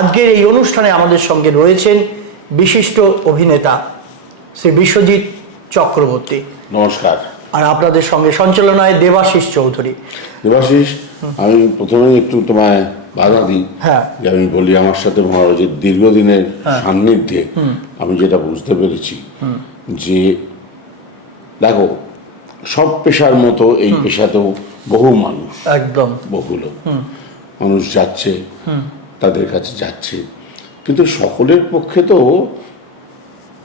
আজকের এই অনুষ্ঠানে আমাদের সঙ্গে রয়েছেন বিশিষ্ট অভিনেতা শ্রী বিশ্বজিৎ চক্রবর্তী। নমস্কার। আর আপনাদের সঙ্গে সঞ্চালনায় দেবাশিস চৌধুরী। দেবাশিস আমি প্রথমে একটু তোমায় বাধা দিই হ্যাঁ। যে আমি বলি আমার সাথে মহারাজের দীর্ঘদিনের সান্নিধ্যে আমি যেটা বুঝতে পেরেছি যে দেখো সব পেশার মতো এই পেশাতেও বহু মানুষ একদম। বহু লোক। মানুষ যাচ্ছে। তাদের কাছে যাচ্ছে। কিন্তু সকলের পক্ষে তো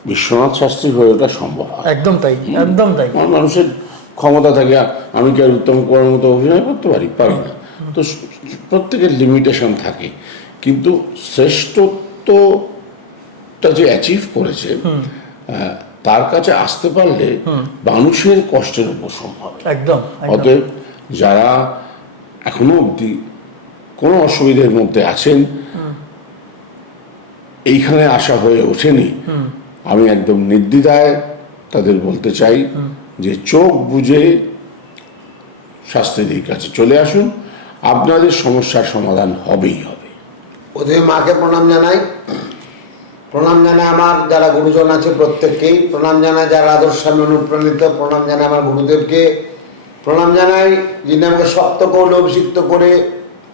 বিশ্বনাথ শাস্ত্রী হয়ে ওঠা সম্ভব একদম তাই একদম তাই। মানুষের ক্ষমতা থাকে আমি কি আর উত্তম কুমারের মতো অভিনয় করতে পারি? পারি না। তো প্রত্যেকের লিমিটেশন থাকে। কিন্তু শ্রেষ্ঠত্বটা যে অ্যাচিভ করেছে তার কাছে আসতে পারলে মানুষের কষ্টের উপশম হবে একদম একদম। অতএব যারা এখনও অবধি কোনো অসুবিধের মধ্যে আছেন, এইখানে আসা হয়ে ওঠেনি। আমি একদম নির্দ্বিধায় তাদের বলতে চাই যে চোখ বুঝে শাস্ত্রীর কাছে চলে আসুন। আপনাদের সমস্যার সমাধান হবেই হবে। প্রথমে মাকে প্রণাম জানাই। প্রণাম জানাই আমার যারা গুরুজন আছে প্রত্যেককেই। প্রণাম জানাই যারা আদর্শ আমি অনুপ্রাণিত, প্রণাম জানাই আমার গুরুদেবকে। প্রণাম জানাই যিনি আমাকে কৌল অভিষিক্ত করে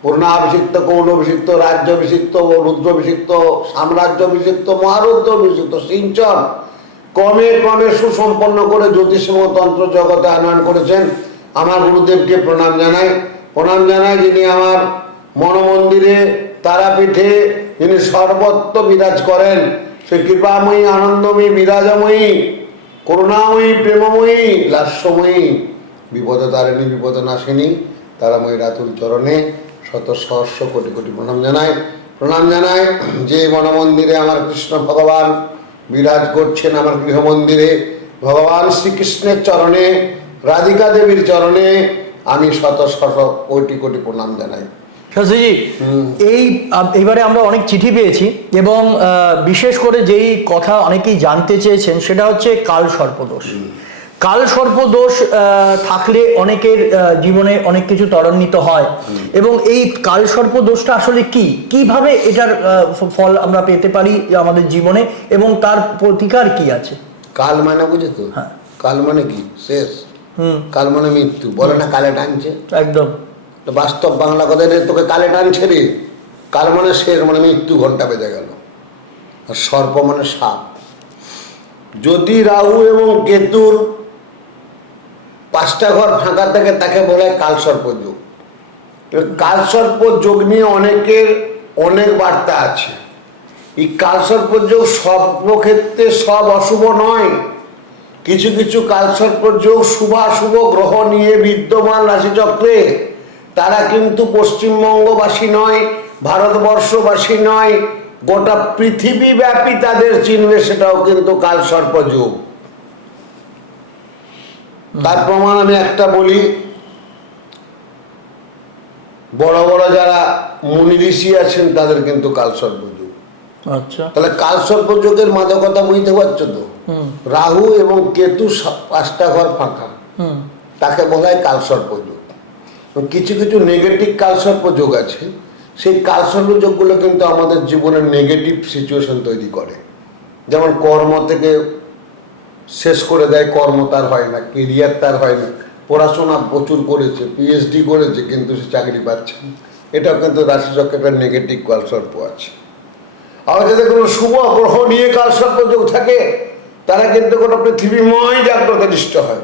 পূর্ণাভিষিক্ত কৌল অভিষিক্ত রাজ্য অভিষিক্ত রুদ্র অভিষিক্ত সাম্রাজ্য অভিষিক্ত মহারুদ্র অভিষিক্ত সিঞ্চন। ক্রমে ক্রমে সুসম্পন্ন করে জ্যোতিষ এবং তন্ত্র জগতে আনয়ন করেছেন আমার গুরুদেবকে প্রণাম জানাই। প্রণাম জানাই যিনি আমার মনমন্দিরে, তারাপীঠে যিনি সর্বত্র বিরাজ করেন সেই কৃপাময়ী, আনন্দময়ী, বিরাজময়ী, করুণাময়ী, প্রেমময়ী, লাস্যময়ী, বিপদ তারিণী বিপদ নাশিনী তারাময়ী রাতুল চরণে শত সহস্র কোটি কোটি প্রণাম জানাই। প্রণাম জানাই যে মনমন্দিরে আমার কৃষ্ণ ভগবান বিরাজ করছেন আমার গৃহমন্দিরে ভগবান শ্রীকৃষ্ণের চরণে রাধিকা দেবীর চরণে আমি শত শত কোটি কোটি প্রণাম জানাই। শাস্ত্রীজি এই এবারে আমরা অনেক চিঠি পেয়েছি এবং বিশেষ করে যেই কথা অনেকেই জানতে চেয়েছেন সেটা হচ্ছে কাল সর্পদোষ। কাল সর্পদোষ থাকলে অনেকের জীবনে অনেক কিছু ত্বরান্বিত হয়। এবং এই কাল সর্পদোষটা আসলে কি? কীভাবে এটার ফল আমরা পেতে পারি আমাদের জীবনে? এবং তার প্রতিকার কি আছে? কাল মানে বুঝে তো? হ্যাঁ। কাল মানে কি? শেষ। হুম। কাল মানে মৃত্যু। বলে না কালে টানছে? একদম। বাস্তব বাংলা কথা রে তোকে কালে টানছে রে। কাল মানে শেষ মানে মৃত্যু ঘণ্টা বেজে গেল। আর সর্প মানে সাপ। যদি রাহু এবং কেতুর পাঁচটা ঘর ফাঁকা থাকে, তাকে বলে কালসর্প যোগ কালসর্প যোগ নিয়ে অনেকের অনেক বার্তা আছে। এই কালসর্প যোগ সব ক্ষেত্রে সব অশুভ নয়। কিছু কিছু কালসর্প যোগ শুভাশুভ গ্রহ নিয়ে বিদ্যমান রাশিচক্রে, তারা কিন্তু পশ্চিমবঙ্গবাসী নয়, ভারতবর্ষবাসী নয়, গোটা পৃথিবীব্যাপী তাদের চিনবে সেটাও কিন্তু কালসর্প যোগ তার প্রমাণ আমি একটা বলি। বড় বড় যারা মুনি ঋষি আছেন তাদের কিন্তু কালসর্প যোগ আচ্ছা। তাহলে কালসর্প যোগের মাদকতা বুঝতে পারছ তো? রাহু এবং কেতু পাঁচটা ঘর ফাঁকা। হুম। তাকে বলা হয় কালসর্প যোগ কিছু কিছু নেগেটিভ কালসর্প যোগ আছে। সেই কালসর্প যোগগুলো কিন্তু আমাদের জীবনের নেগেটিভ সিচুয়েশন তৈরি করে। যেমন কর্ম থেকে শেষ করে দেয় কর্ম তার হয় না কেরিয়ার তার হয় না। পড়াশোনা প্রচুর করেছে পিএইচডি করেছে কিন্তু সে চাকরি পাচ্ছে না। এটাও কিন্তু রাশিচক্রে একটা নেগেটিভ কালসর্প আছে। আবার যাদের কোনো শুভ গ্রহ নিয়ে কালসর্প যোগ থাকে তারা কিন্তু কোনো পৃথিবীময় জাগ্রত দৃষ্ট হয়।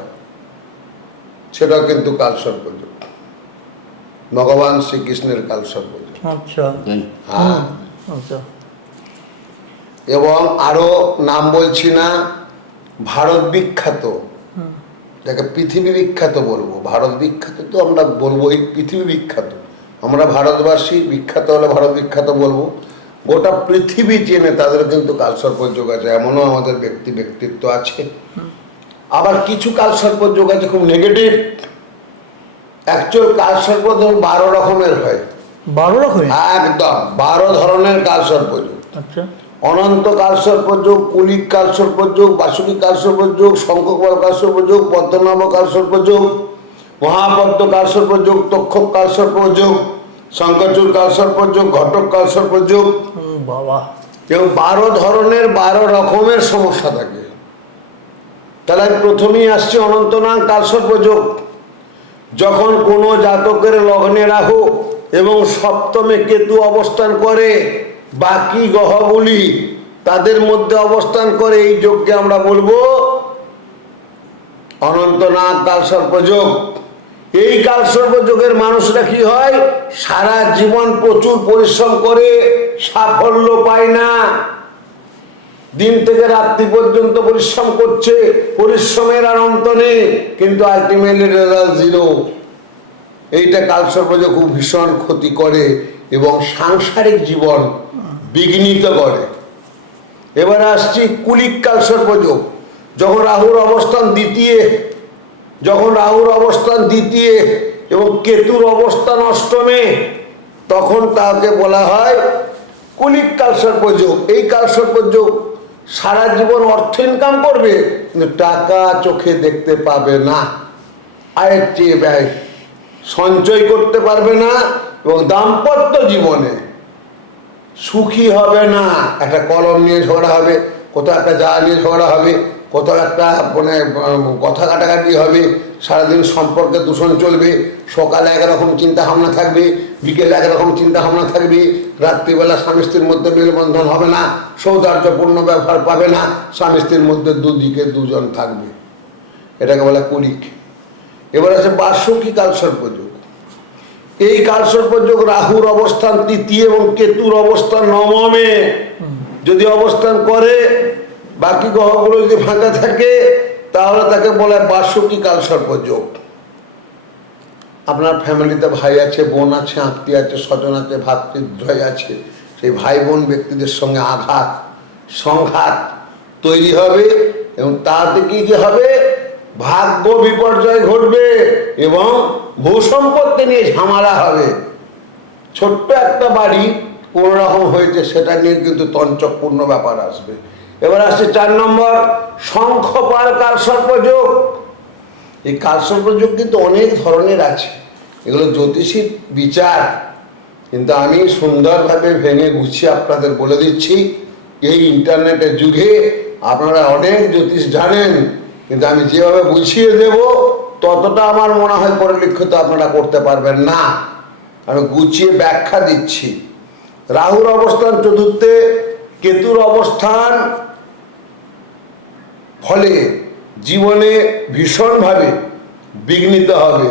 সেটাও কিন্তু কালসর্প যোগ। ভগবান শ্রীকৃষ্ণের কালসর্প যোগ। আচ্ছা। হ্যাঁ। আচ্ছা। এবং আরও নাম বলছি না ভারত বিখ্যাত। যাকে পৃথিবী বিখ্যাত বলব। ভারত বিখ্যাত তো আমরা বলবোই পৃথিবী বিখ্যাত। আমরা ভারতবাসী বিখ্যাত হলে ভারত বিখ্যাত বলব। গোটা পৃথিবী চেনে তাদের কিন্তু কালসর্প যোগ আছে এমনও আমাদের ব্যক্তি ব্যক্তিত্ব আছে। আবার কিছু কালসর্প যোগ আছে খুব নেগেটিভ অ্যাকচুয়াল কালসর্প ধরুন বারো রকমের হয়। বারো রকমের? একদম বারো ধরনের কালসর্প যোগ। আচ্ছা। অনন্ত কালসর্প যোগ কুলিক কালসর্প যোগ বাসুকি কালসর্প যোগ শঙ্কপাল কালসর্প যোগ পদ্মনাভ কালসর্প যোগ মহাপদ্ম কালসর্প যোগ তক্ষক কালসর্প যোগ শঙ্করচূড় কালসর্পযোগ ঘটক কালসর্পযোগ হুম, বাবা। এবং বারো ধরনের বারো রকমের সমস্যা থাকে। তাহলে প্রথমেই আসছে অনন্তনাগ কালসর্পযোগ যখন কোনো জাতকের লগ্নে রাহু এবং সপ্তমে কেতু অবস্থান করে বাকি গ্রহগুলি তাদের মধ্যে অবস্থান করে, এই যোগকে আমরা বলব, অনন্তনাগ কালসর্পযোগ এই কালসর্পযোগের মানুষরা কি হয়? সারা জীবন প্রচুর পরিশ্রম করে, সাফল্য পায় না। দিন থেকে রাত্রি পর্যন্ত পরিশ্রম করছে, পরিশ্রমের আর অন্ত নেই, কিন্তু আলটিমেটলি রেজাল্ট জিরো এইটা কালসর্পযোগ খুব ভীষণ ক্ষতি করে। এবং সাংসারিক জীবন বিঘ্নিত করে। এবার আসছি কুলিক কালসর্পযোগ যখন রাহুর অবস্থান দ্বিতীয়, যখন রাহুর অবস্থান দ্বিতীয় এবং কেতুর অবস্থান অষ্টমে, তখন তাকে বলা হয় কুলিক কালসর্পযোগ এই কালসর্পযোগ সারা জীবন অর্থ ইনকাম করবে, কিন্তু টাকা চোখে দেখতে পাবে না। আয়ের চেয়ে ব্যয় সঞ্চয় করতে পারবে না। এবং দাম্পত্য জীবনে সুখী হবে না। একটা কলম নিয়ে ঝগড়া হবে, কোথাও একটা যা নিয়ে ঝগড়া হবে, কোথাও একটা মানে কথা কাটাকাটি হবে, সারাদিন সম্পর্কে দূষণ চলবে, সকালে একরকম চিন্তা ভাবনা থাকবে, বিকেলে একরকম চিন্তা ভাবনা থাকবে, রাত্রিবেলা স্বামী স্ত্রীর মধ্যে মেলবন্ধন হবে না সৌদার্যপূর্ণ ব্যবহার পাবে না, স্বামী স্ত্রীর মধ্যে দুদিকে দুজন থাকবে। এটাকে বলে কুলিক। এবার আছে বার্ষিকী কালসর্পযোগ এই কালসর্পযোগ রাহুর অবস্থান তৃতীয় এবং কেতুর অবস্থান নবমে। যদি অবস্থান করে, বাকি গ্রহগুলো যদি ফাঁকা থাকে, তাহলে তাকে বলে বার্ষিকী কালসর্পযোগ আপনার ফ্যামিলিতে ভাই আছে, বোন আছে, আত্মীয় আছে, স্বজন আছে, ভাতৃদ্বয় আছে, সেই ভাই বোন ব্যক্তিদের সঙ্গে আঘাত, সংঘাত তৈরি হবে এবং তাতে কি কি হবে, ভাগ্য বিপর্যয় ঘটবে এবং ভূসম্পত্তি নিয়ে ঝামেলা হবে। ছোট্ট একটা বাড়ি কোনো রকম হয়েছে, সেটা নিয়ে কিন্তু তঞ্চকপূর্ণ ব্যাপার আসবে। এবার আসছে চার নম্বর শঙ্খপাল কালসর্পযোগ এই কালসর্পযোগ কিন্তু অনেক ধরনের আছে। এগুলো জ্যোতিষীর বিচার। কিন্তু আমি সুন্দরভাবে ভেঙে গুছিয়ে আপনাদের বলে দিচ্ছি, এই ইন্টারনেটের যুগে আপনারা অনেক জ্যোতিষ জানেন, কিন্তু আমি যেভাবে বুঝিয়ে দেব ততটা আমার মনে হয় পরিলক্ষিত আপনারা করতে পারবেন না। আমি গুছিয়ে ব্যাখ্যা দিচ্ছি। রাহুর অবস্থান চতুর্থে, কেতুর অবস্থান ফলে জীবনে ভীষণভাবে বিঘ্নিত হবে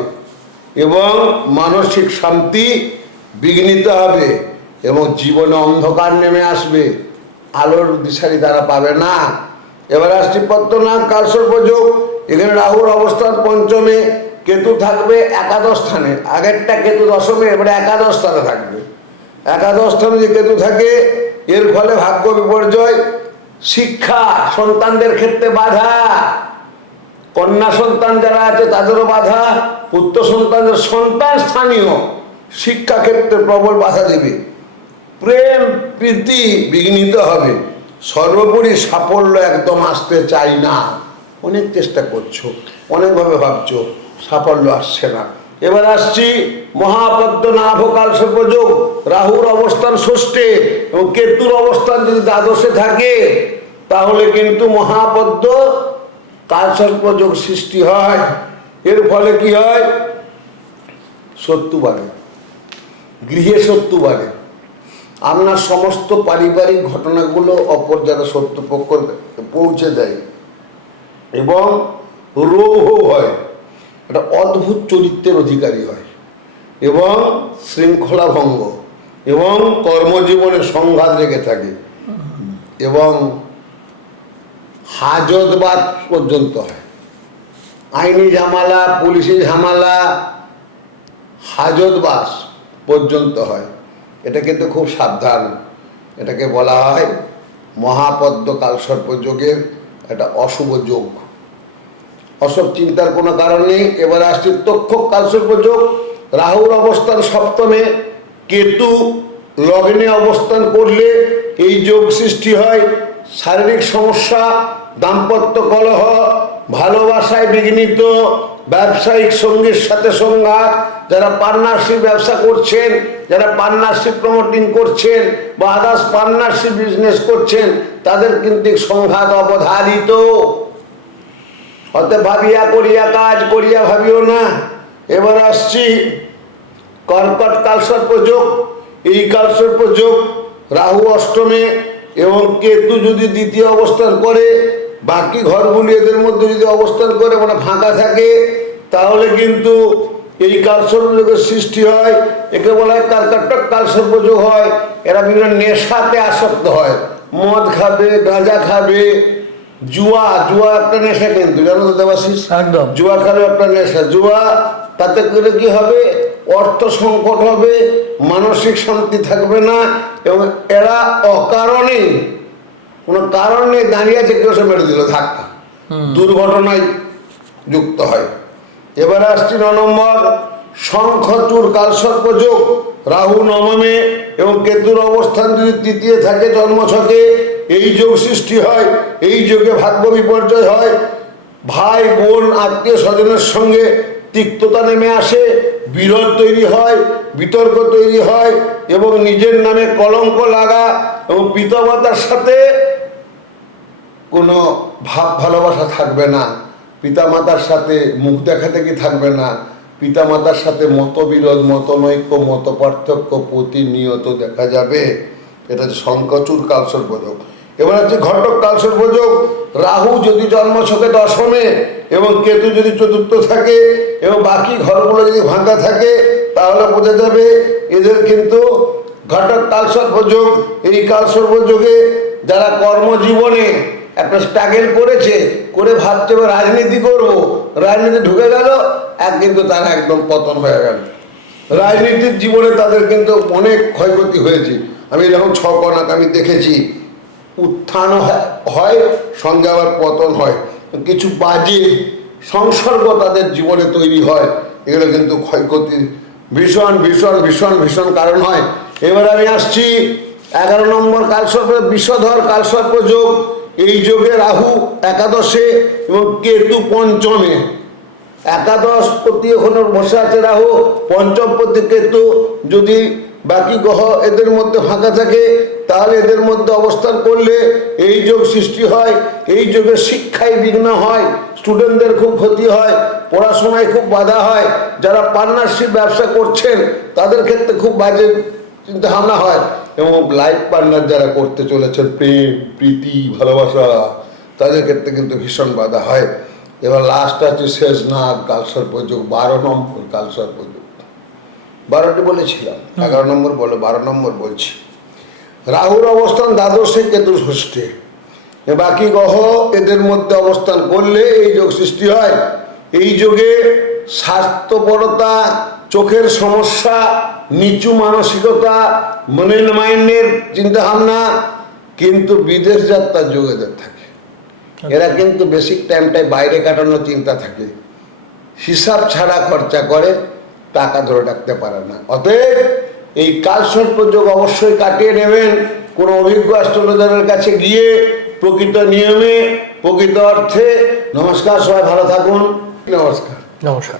এবং মানসিক শান্তি বিঘ্নিত হবে এবং জীবনে অন্ধকার নেমে আসবে, আলোর দিশারি তারা পাবে না। এবার আসছি পদ্মনাথ কালসর্পযোগ এখানে রাহুর অবস্থান পঞ্চমে, কেতু থাকবে একাদশ স্থানে। আগেরটা কেতু দশমে, এবারে একাদশ স্থানে থাকবে। একাদশ স্থানে যে কেতু থাকে, এর ফলে ভাগ্য বিপর্যয়, শিক্ষা, সন্তানদের ক্ষেত্রে বাধা, কন্যা সন্তান যারা আছে তাদেরও বাধা, পুত্র সন্তানদের সন্তান স্থানীয় শিক্ষা ক্ষেত্রে প্রবল বাধা দেবে। প্রেম, প্রীতি বিঘ্নিত হবে। সর্বোপরি সাফল্য একদম আসতে চাই না। অনেক চেষ্টা করছ, অনেকভাবে ভাবছ, সাফল্য আসছে না। এবার আসছি মহাপদ্মনাভ কাল সর্পযোগ রাহুর অবস্থান ষষ্ঠে এবং কেতুর অবস্থান যদি দ্বাদশে থাকে, তাহলে কিন্তু মহাপদ্ম কালসর্পযোগ সৃষ্টি হয়। এর ফলে কি হয়? শত্রু বাড়ে, গৃহে শত্রু বাড়ে। আপনার সমস্ত পারিবারিক ঘটনাগুলো অপর যারা শত্রুপক্ষ পৌঁছে দেয় এবং রোগও হয়। একটা অদ্ভুত চরিত্রের অধিকারী হয়। এবং শৃঙ্খলা ভঙ্গ। এবং কর্মজীবনে সংঘাত লেগে থাকে। এবং হাজতবাদ পর্যন্ত হয়। আইনি ঝামেলা, পুলিশি ঝামেলা, হাজতবাস পর্যন্ত হয়। এটা কিন্তু খুব সাবধান। এটাকে বলা হয় মহাপদ্ম কালসর্প যোগের একটা অশুভ যোগ। অসব চিন্তার কোনো কারণ নেই। এবার আসছে তক্ষ কালসর্প যোগ। রাহুর অবস্থান সপ্তমে। কেতু লগ্নে অবস্থান করলে এই যোগ সৃষ্টি হয়। শারীরিক সমস্যা, দাম্পত্য কলহ, ভালোবাসায় বিঘ্নিত ব্যবসায়িক সঙ্গীর সাথে সংঘাত, যারা পার্টনারশিপ ব্যবসা করছেন, যারা পার্টনারশিপ প্রমোটিং করছেন বা আদার্স পার্টনারশিপ বিজনেস করছেন, তাদের কিন্তু সংঘাত অবধারিত। অতএব ভাবিয়া করিয়া কাজ করিয়া ভাবিও না। এবার আসছি কর্কট কালসর্প যোগ এই কালসর্প যোগ রাহু অষ্টমে এবং কেতু যদি দ্বিতীয় অবস্থান করে বাকি ঘরগুলি এদের মধ্যে যদি অবস্থান করে মানে ফাঁকা থাকে তাহলে কিন্তু এই কালসর্প যোগের সৃষ্টি হয়। একে বলা হয় কালকাটক কালসর্প যোগ হয়। এরা বিভিন্ন নেশাতে আসক্ত হয়। মদ খাবে গাঁজা খাবে জুয়া জুয়া একটা নেশা কিন্তু জানো তো দেবাশিস? একদম। জুয়া খেলো একটা নেশা। জুয়া তাতে করে কি হবে? অর্থ সংকট হবে মানসিক শান্তি থাকবে না এবং এরা অকারণে কোনো কারণ নেই দাঁড়িয়ে আছে কেউ সে মেরে দিল ধাক্কা দুর্ঘটনায় যুক্ত হয়। এবার আসছি ন নম্বর শঙ্খচূর কালসর্প যোগ। রাহু নবমে এবং কেতুর অবস্থান যদি তৃতীয় থাকে জন্মছকে এই যোগ সৃষ্টি হয় এই যোগে ভাগ্য বিপর্যয় হয়। ভাই বোন আত্মীয় স্বজনের সঙ্গে তিক্ততা নেমে আসে বিরোধ তৈরি হয় বিতর্ক তৈরি হয় এবং নিজের নামে কলঙ্ক লাগা এবং পিতামাতার সাথে কোনো ভাব ভালোবাসা থাকবে না। পিতামাতার সাথে মুখ দেখাতে কি থাকবে না? পিতামাতার সাথে মতবিরোধ, মতনৈক্য মত পার্থক্য প্রতিনিয়ত দেখা যাবে। এটা হচ্ছে শঙ্কচুর কালসর্পযোগ এবার হচ্ছে ঘটক কালসর্পযোগ রাহু যদি জন্ম জন্মছকে দশমে এবং কেতু যদি চতুর্থ থাকে এবং বাকি ঘরগুলো যদি ভাঙা থাকে, তাহলে বোঝা যাবে এদের কিন্তু ঘটক কালসর্পযোগ এই কালসর্পযোগে যারা কর্মজীবনে একটা স্ট্রাগেল করেছে, করে ভাবছে রাজনীতি করব। রাজনীতি ঢুকে গেল, এক কিন্তু তারা একদম পতন হয়ে গেল। রাজনীতির জীবনে তাদের কিন্তু অনেক ক্ষয়ক্ষতি হয়েছে। আমি যখন ছ কনাক আমি দেখেছি। উত্থান হয়- সঙ্গে আবার পতন হয়। কিছু বাজে সংসর্গ তাদের জীবনে তৈরি হয়। এগুলো কিন্তু ক্ষয়ক্ষতি ভীষণ ভীষণ ভীষণ ভীষণ কারণ হয়। এবার আমি আসছি এগারো নম্বর কালসর্প বিষধর কালসর্প যোগ। এই যোগে রাহু একাদশে এবং কেতু পঞ্চমে। একাদশ প্রতি ওখানে বসে আছে রাহু, পঞ্চম প্রতি কেতু যদি বাকি গ্রহ এদের মধ্যে ফাঁকা থাকে, তাহলে এদের মধ্যে অবস্থান করলে এই যোগ সৃষ্টি হয়। এই যোগে শিক্ষায় বিঘ্ন হয় স্টুডেন্টদের খুব ক্ষতি হয়, পড়াশোনায় খুব বাধা হয়। যারা পার্টনারশিপ ব্যবসা করছেন, তাদের ক্ষেত্রে খুব বাজে চিন্তা ভাবনা হয়। এবং লাইফ পার্টনার যারা করতে চলেছেন প্রেম প্রীতি ভালোবাসা তাদের ক্ষেত্রে কিন্তু ভীষণ বাধা হয়। এবার লাস্ট আছে শেষ নাগ কালসর প্রযোগ বারো নম্বর কালসর প্রযোগ। বারোটি বলেছিলাম এগারো নম্বর বলে বারো নম্বর বলছি। রাহুর অবস্থান দ্বাদশে কেতু ষষ্ঠে। বাকি গ্রহ এদের মধ্যে অবস্থান করলে এই যোগ সৃষ্টি হয়। এই যোগে স্বার্থপরতা চোখের সমস্যা নিচু মানসিকতা মনের মাইন্ডের চিন্তাভাবনা কিন্তু বিদেশ যাত্রার যোগ এদের থাকে এরা কিন্তু বেসিক টাইমটাই বাইরে কাটানোর চিন্তা থাকে। হিসাব ছাড়া খরচা করে টাকা ধরে রাখতে পারে না। অতএব এই কালসর্প যোগ অবশ্যই কাটিয়ে নেবেন। কোনো অভিজ্ঞ অ্যাস্ট্রোলজারের কাছে গিয়ে প্রকৃত নিয়মে প্রকৃত অর্থে নমস্কার সবাই ভালো থাকুন। নমস্কার। নমস্কার।